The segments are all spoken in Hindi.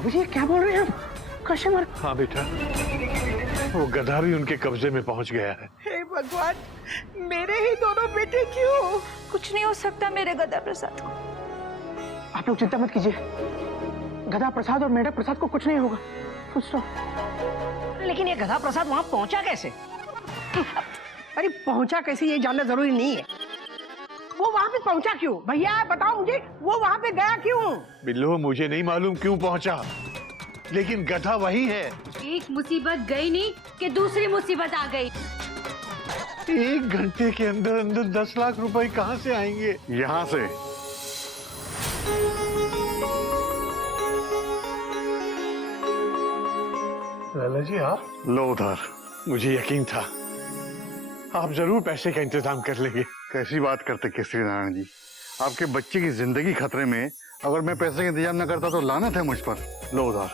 बाबूजी ये क्या बोल रहे हैं आप? कस्टमर? हाँ बेटा, वो गधा भी उनके कब्जे में पहुंच गया है। हे भगवान, मेरे ही दोनों बेटे क्यों? कुछ नहीं हो सकता मेरे गदा प्रसाद को। आप लोग चिंता मत कीजिए, गधा प्रसाद और मेढक प्रसाद को कुछ नहीं होगा। लेकिन ये गधा प्रसाद वहां पहुंचा कैसे? अरे पहुंचा कैसे ये जानना जरूरी नहीं है। वो वहां पे पहुंचा क्यों? भैया बताओ मुझे, वो वहां पे गया क्यों? बिल्लो, मुझे नहीं मालूम क्यों पहुंचा, लेकिन गधा वही है। एक मुसीबत गई नहीं कि दूसरी मुसीबत आ गई। 1 घंटे के अंदर अंदर 10 लाख रुपए कहाँ से आएंगे? यहाँ से। लाला जी आप? लो उधार। मुझे यकीन था आप जरूर पैसे का इंतजाम कर लेंगे। कैसी बात करते केसरी नारायण जी, आपके बच्चे की जिंदगी खतरे में, अगर मैं पैसे का इंतजाम न करता तो लानत है मुझ पर। लो उधार।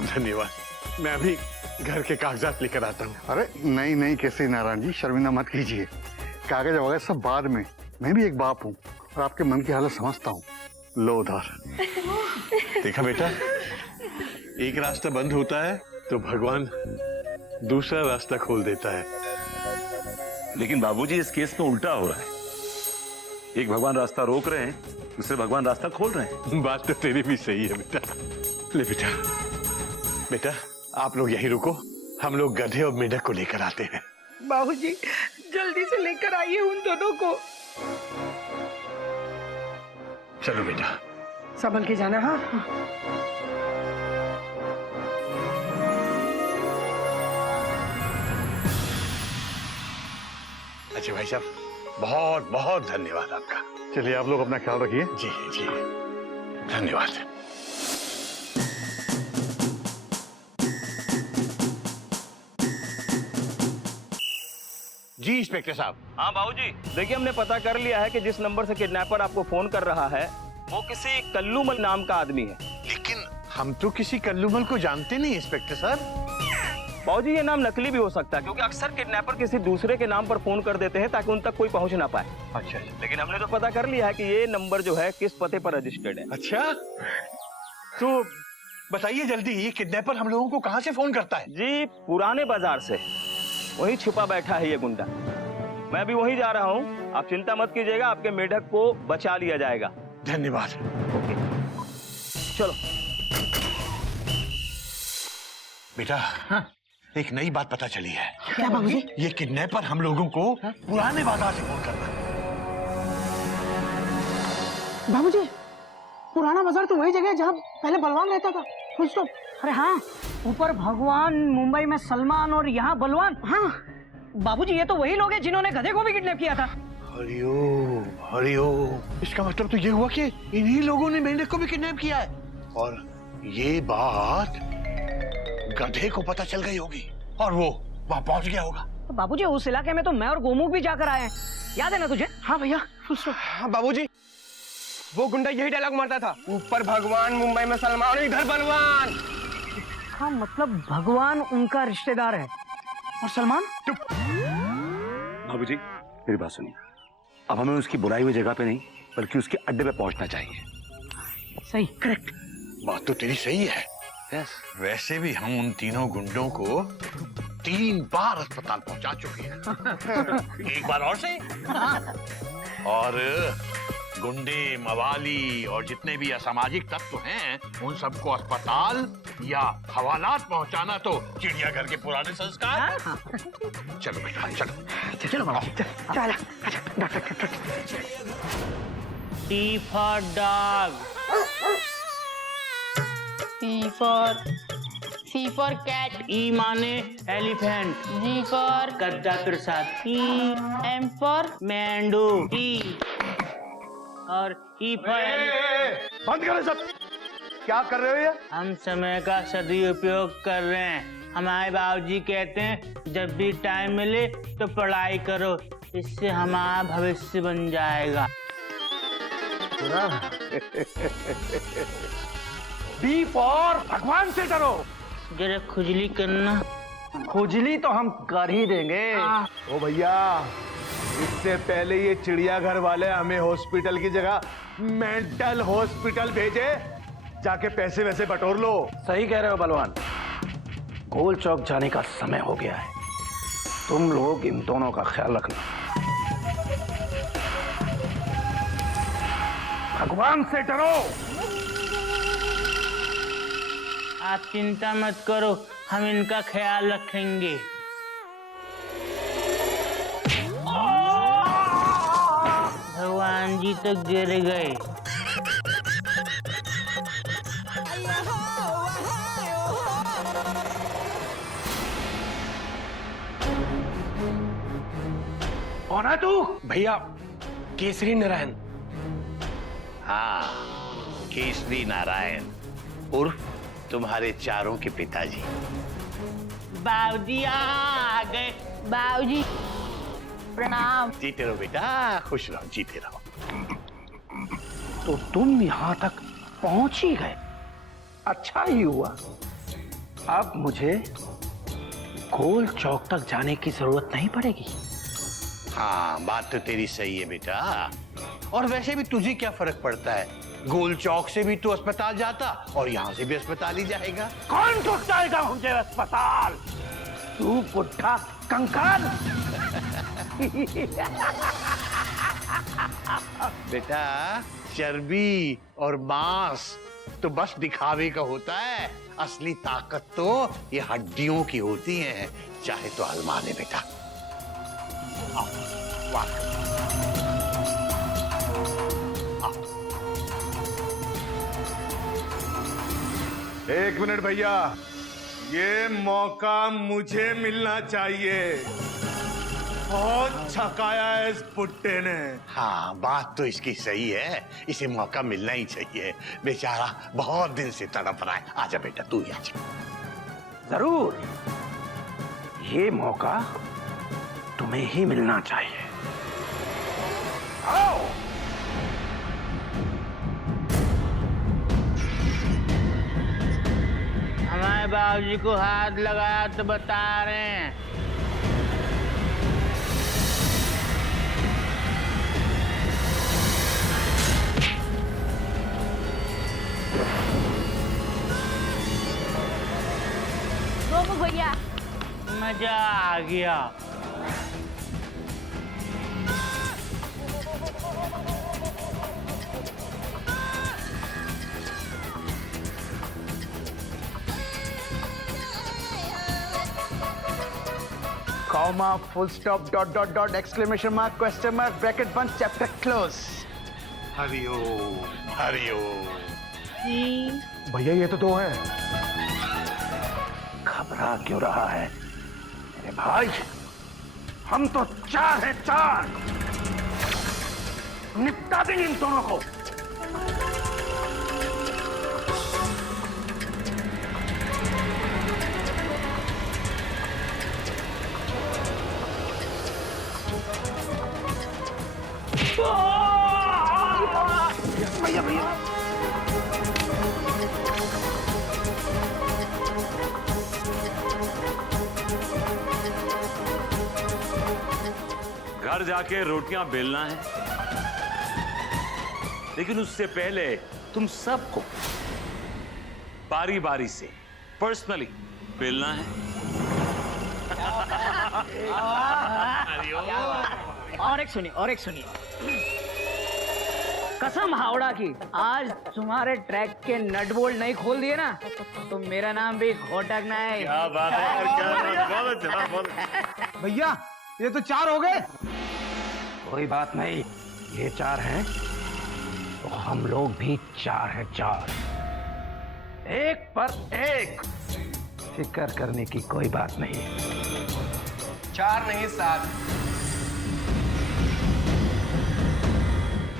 धन्यवाद, मैं अभी घर के कागजात लेकर आता हूँ। अरे नहीं नहीं केसरी नारायण जी, शर्मिंदा मत कीजिए, कागज वगैरह सब बाद में। मैं भी एक बाप हूँ और आपके मन की हालत समझता हूँ। लो उधार। देखा बेटा, एक रास्ता बंद होता है तो भगवान दूसरा रास्ता खोल देता है। लेकिन बाबूजी इस केस में उल्टा हो रहा है। एक भगवान रास्ता रोक रहे हैं, दूसरे भगवान रास्ता खोल रहे हैं। बात तो तेरी भी सही है बेटा। ले बेटा, बेटा आप लोग यहीं रुको, हम लोग गधे और मेढक को लेकर आते हैं। बाबूजी जल्दी से लेकर आइए उन दोनों को। चलो बेटा, संभल के जाना। हाँ अच्छा भाई साहब, बहुत बहुत धन्यवाद आपका। चलिए आप लोग अपना ख्याल रखिए। जी जी, धन्यवाद। जी इंस्पेक्टर साहब। हाँ बाबूजी, देखिए हमने पता कर लिया है कि जिस नंबर से किडनैपर आपको फोन कर रहा है वो किसी कल्लूमल नाम का आदमी है। लेकिन हम तो किसी कल्लूमल को जानते नहीं इंस्पेक्टर साहब। बाबूजी ये नाम नकली भी हो सकता है, क्योंकि अक्सर किडनैपर किसी दूसरे के नाम पर फोन कर देते हैं ताकि उन तक कोई पहुंच ना पाए। अच्छा। लेकिन हमने तो पता कर लिया है कि ये नंबर जो है किस पते पर रजिस्टर्ड है। अच्छा, तो बताइए जल्दी, ये किडनैपर हम लोगों को कहाँ से फोन करता है? जी पुराने बाजार से, वहीं छुपा बैठा है ये गुंडा। मैं अभी वहीं जा रहा हूँ, आप चिंता मत कीजिएगा, आपके मेढक को बचा लिया जाएगा। धन्यवाद। ओके चलो बेटा। हाँ? एक नई बात पता चली है। क्या बाबूजी? ये किडनैपर हम लोगों को पुराने बाजार से फोन करता है। बाबूजी पुराना बाजार तो वही जगह है जहाँ पहले बलवान रहता था। अरे हाँ, ऊपर भगवान, मुंबई में सलमान और यहाँ बलवान। हाँ बाबूजी ये तो वही लोग हैं जिन्होंने गधे को भी किडनैप किया था। हरिओम हरिओम, इसका मतलब तो ये हुआ कि इन्हीं लोगों ने मेढक को भी किडनैप किया है, और ये बात गधे को पता चल गई होगी और वो वहां पहुंच गया होगा। तो बाबूजी उस इलाके में तो मैं और गोमुख भी जाकर आए हैं, याद है ना तुझे? हाँ भैया। हाँ बाबूजी, वो गुंडा यही डायलॉग मारता था, ऊपर भगवान, मुंबई में सलमान, इधर बलवान। हाँ मतलब भगवान उनका रिश्तेदार है और सलमान? बाबूजी मेरी बात सुनिए, अब हमें उसकी बुलाई हुई जगह पे नहीं बल्कि उसके अड्डे पे पहुंचना चाहिए। सही, करेक्ट। बात तो तेरी सही है। यस। वैसे भी हम उन तीनों गुंडों को 3 बार अस्पताल पहुंचा चुके हैं। एक बार और सही। और गुंडे, मवाली और जितने भी असामाजिक तत्व हैं, उन सबको अस्पताल या हवालात पहुंचाना तो चिड़ियाघर के पुराने संस्कार। चलो बेटा चलो। चलो बाबू, चल। T for dog, C for cat, ई माने एलिफेंट, G for गद्दा प्रसाद, M for मेंढू, ई और ई फॉर बंद करें सब, क्या कर रहे हो ये? हम समय का सदुपयोग कर रहे हैं। हमारे बाबूजी कहते हैं जब भी टाइम मिले तो पढ़ाई करो, इससे हमारा भविष्य बन जाएगा। बी फॉर भगवान से डरो। जरा खुजली करना। खुजली तो हम कर ही देंगे। ओ भैया, इससे पहले ये चिड़ियाघर वाले हमें हॉस्पिटल की जगह मेंटल हॉस्पिटल भेजे, जाके पैसे वैसे बटोर लो। सही कह रहे हो बलवान, गोल चौक जाने का समय हो गया है। तुम लोग इन दोनों का ख्याल रखना। भगवान से डरो। आप चिंता मत करो, हम इनका ख्याल रखेंगे। भगवान जी तो गिर गए। कौन है तू? भैया, केसरी नारायण। हाँ, केसरी नारायण उर्फ तुम्हारे चारों के पिताजी। बाबूजी आ गए। बाबूजी प्रणाम। जीते रहो बेटा, खुश रहो, जीते रहो। तो तुम यहां तक पहुंच ही गए, अच्छा ही हुआ। अब मुझे गोल चौक तक जाने की जरूरत नहीं पड़ेगी। हाँ, बात तो तेरी सही है बेटा। और वैसे भी तुझे क्या फर्क पड़ता है, गोल चौक से भी तू अस्पताल जाता और यहाँ से भी अस्पताल ही जाएगा। कौन तो जाएगा मुझे अस्पताल? तू बुढ़ा कंकाल। बेटा, चर्बी और मांस तो बस दिखावे का होता है, असली ताकत तो ये हड्डियों की होती है। चाहे तो आजमा ले बेटा। आओ, वाह। एक मिनट भैया, ये मौका मुझे मिलना चाहिए। बहुत छकाया है इस बुट्टे ने। हाँ, बात तो इसकी सही है, इसे मौका मिलना ही चाहिए। बेचारा बहुत दिन से तड़प रहा है। आजा बेटा, तू ही आजा। जरूर, ये मौका तुम्हें ही मिलना चाहिए। आओ। हमारे बाबूजी को हाथ लगाया तो बता रहे हैं। गोपू भैया मजा आ गया। Comma, full stop, dot dot dot, exclamation mark, question mark, bracket बंद, चैप्टर क्लोज। हरिओम, हरिओम। भैया ये तो दो हैं। घबरा क्यों रहा है मेरे भाई? हम तो चार हैं, चार। निपटा देंगे इन दोनों को। भैया भैया, घर जाके रोटियां बेलना है, लेकिन उससे पहले तुम सबको बारी बारी से पर्सनली बेलना है। और एक सुनिए, कसम हावड़ा की, आज तुम्हारे ट्रैक के नट बोल्ट नहीं खोल दिए ना तो मेरा नाम भी घोटक नहीं। क्या बात है यार, क्या बात है, बहुत अच्छा। भैया ये तो चार हो गए। कोई बात नहीं, ये चार हैं तो हम लोग भी चार हैं, चार। एक पर एक, फिक्र करने की कोई बात नहीं। चार नहीं, सात।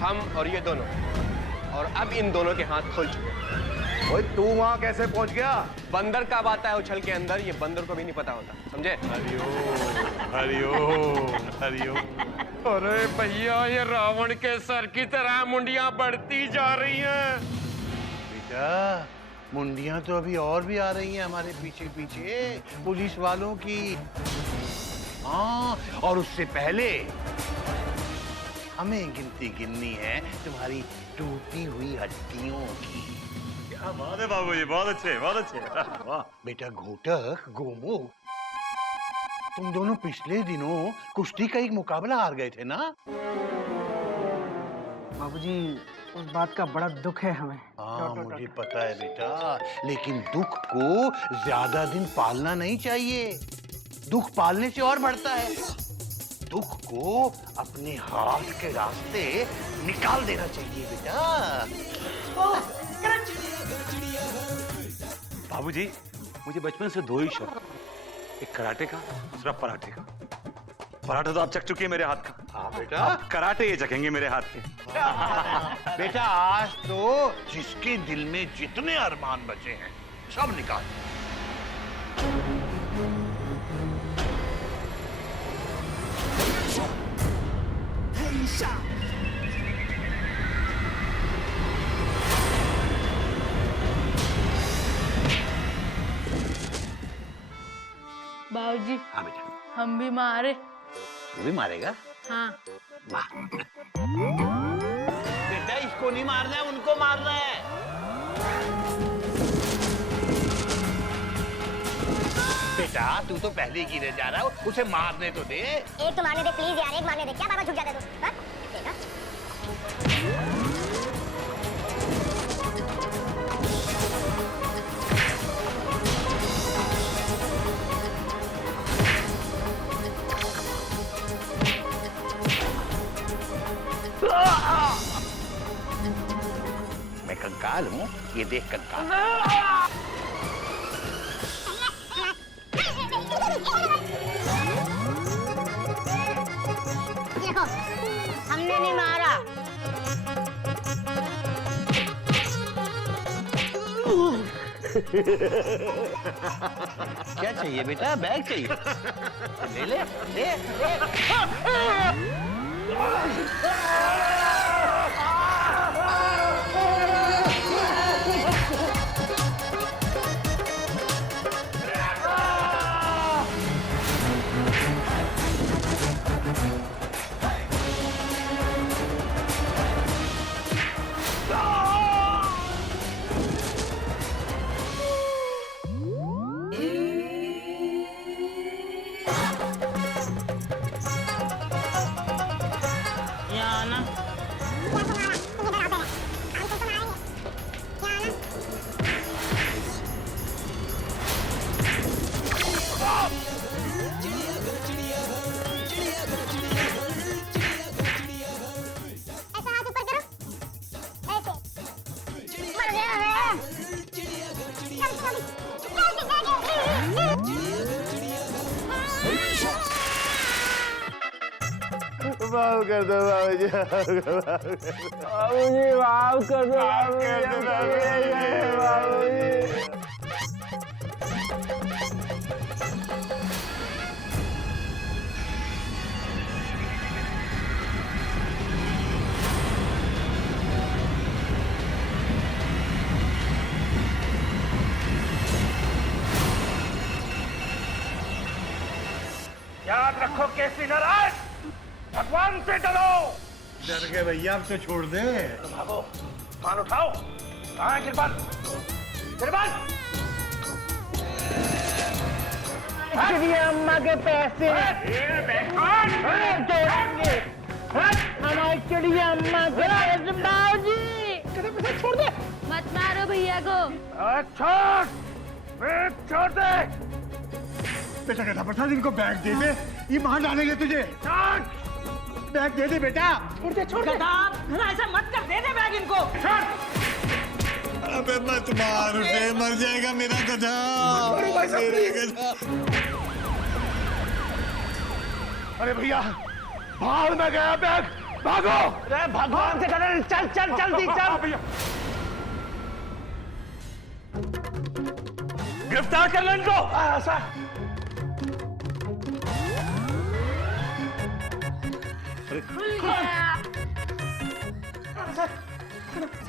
हम और ये दोनों, और अब इन दोनों के हाथ खुल चुके हैं। ओए तू वहां कैसे पहुंच गया? बंदर कब आता है उछल के अंदर, ये बंदर को भी नहीं पता होता, समझे? हरिओम, हरिओम, हरिओम। अरे भैया, ये रावण के सर की तरह मुंडियां बढ़ती जा रही हैं। बेटा, मुंडियां तो अभी और भी आ रही हैं हमारे पीछे पीछे, पुलिस वालों की। हाँ, और उससे पहले हमें गिनती गिननी है तुम्हारी टूटी हुई हड्डियों की। क्या बात है बाबूजी, बहुत अच्छे, बहुत अच्छे। वाह। बेटा घोटक, गोमुख, तुम दोनों पिछले दिनों कुश्ती का एक मुकाबला हार गए थे ना? बाबूजी उस बात का बड़ा दुख है हमें। हाँ मुझे पता है बेटा, लेकिन दुख को ज्यादा दिन पालना नहीं चाहिए। दुख पालने से और बढ़ता है। दुख को अपने हाथ के रास्ते निकाल देना चाहिए बेटा। बाबूजी मुझे बचपन से दो ही शौक, एक कराटे का, दूसरा पराठे का। पराठा तो आप चख चुके हैं मेरे हाथ का। हाँ बेटा। आप कराटे ये चखेंगे मेरे हाथ के। बेटा आज तो जिसके दिल में जितने अरमान बचे हैं सब निकाल। बाबूजी हाँ बेटा। हम भी मारे। तू भी मारेगा? हाँ। वाह। बेटा इसको नहीं मारना है, उनको मारना है। बेटा तू तो पहले ही गिरे जा रहा है, उसे मारने तो दे। एक तो मारने दे प्लीज यार, एक मारने दे। क्या बाबा झुक जाता है तू? देखा? मैं कंकाल हूँ, ये देख कंकाल। देखो हमने नहीं मारा। क्या चाहिए बेटा? बैग चाहिए? ले ले ले, ले। यहाँ आना। माफ कर दो बाबूजी, बाबूजी माफ कर दो बाबूजी। याद रखो केसी नारायण, भगवान से डरो। डर गए भैया, अब तो छोड़ दे। भागो, कान उठाओ। कहाँ है गिरबान? गिरबान! अम्मा के पैसे हमारी चिड़िया अम्मा के पैसे। बाबूजी छोड़ दे। मत मारो भैया को। छोड़ दे। बेटा गधा प्रसाद, इनको बैग दे दे, ये मार डालेंगे तुझे। बैग दे दे बेटा। छोड़ दे, छोड़ दे। ऐसा मत कर, दे दे बैग इनको। अबे मत मार उसे, मर जाएगा मेरा गधा। मेरा गधा। अरे भैया, भाड़ में गया बैग, भागो। अरे भगवान से डरो, चल चल जल्दी चल। भैया गिरफ्तार कर लो इनको।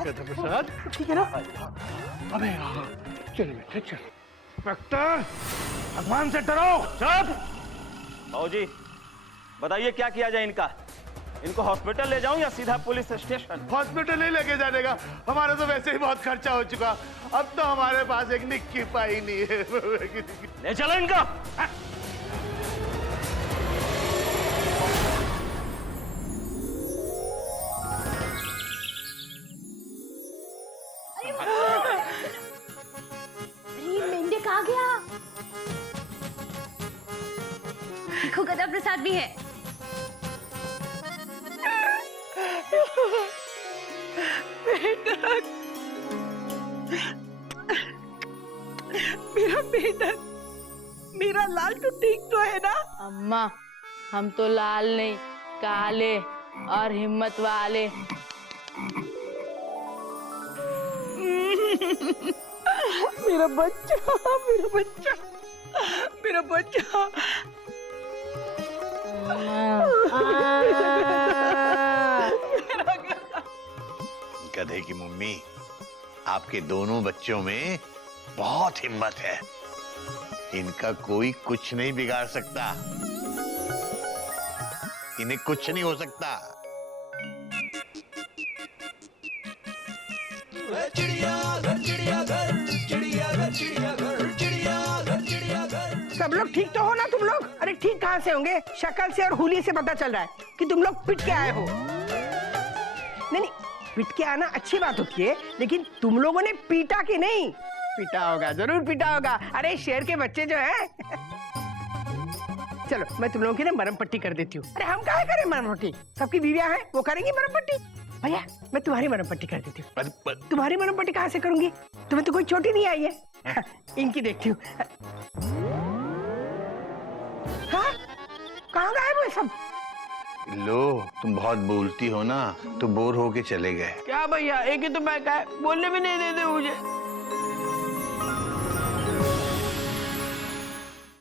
प्रसाद ठीक है ना? अबे हाँ, चल बेटे चल। इंस्पेक्टर, भगवान से डरो। चुप। बाबूजी बताइए क्या किया जाए इनका? इनको हॉस्पिटल ले जाऊं या सीधा पुलिस स्टेशन? हॉस्पिटल नहीं लेके जाने का, हमारा तो वैसे ही बहुत खर्चा हो चुका, अब तो हमारे पास एक निक्की पाई नहीं है। ले चलो इनको। मेंढक आ गया। देखो गदा प्रसाद भी है। मेरा बेटा, मेरा लाल तो ठीक तो है ना? अम्मा हम तो लाल नहीं, काले और हिम्मत वाले। मेरा बच्चा, मेरा बच्चा, मेरा बच्चा। गधे की मम्मी, आपके दोनों बच्चों में बहुत हिम्मत है, इनका कोई कुछ नहीं बिगाड़ सकता, इन्हें कुछ नहीं हो सकता। सब लोग ठीक तो हो ना तुम लोग? अरे ठीक कहाँ से होंगे? शक्ल से और हुलिये से पता चल रहा है कि तुम लोग पिट के आए हो। नहीं नहीं, पिट के आना अच्छी बात होती है, लेकिन तुम लोगों ने पीटा कि नहीं? पीटा होगा, जरूर पीटा होगा। अरे शेर के बच्चे जो हैं। चलो मैं तुम लोगों की ना मरहम पट्टी कर देती हूँ। अरे हम काहे करें मरहम पट्टी? सबकी बीवियां हैं, वो करेंगी मरहम पट्टी। भैया मैं तुम्हारी मरहम पट्टी कर देती हूँ। तुम्हारी मरहम पट्टी कहाँ से करूंगी? तुम्हें तो कोई चोट ही नहीं आई है। इनकी देखती हूँ। हाँ, कहाँ गए वो सब? लो, तुम बहुत बोलती हो ना, तो बोर होके चले गए। क्या भैया, एक ही तो मैं कहा, बोलने भी नहीं देते मुझे।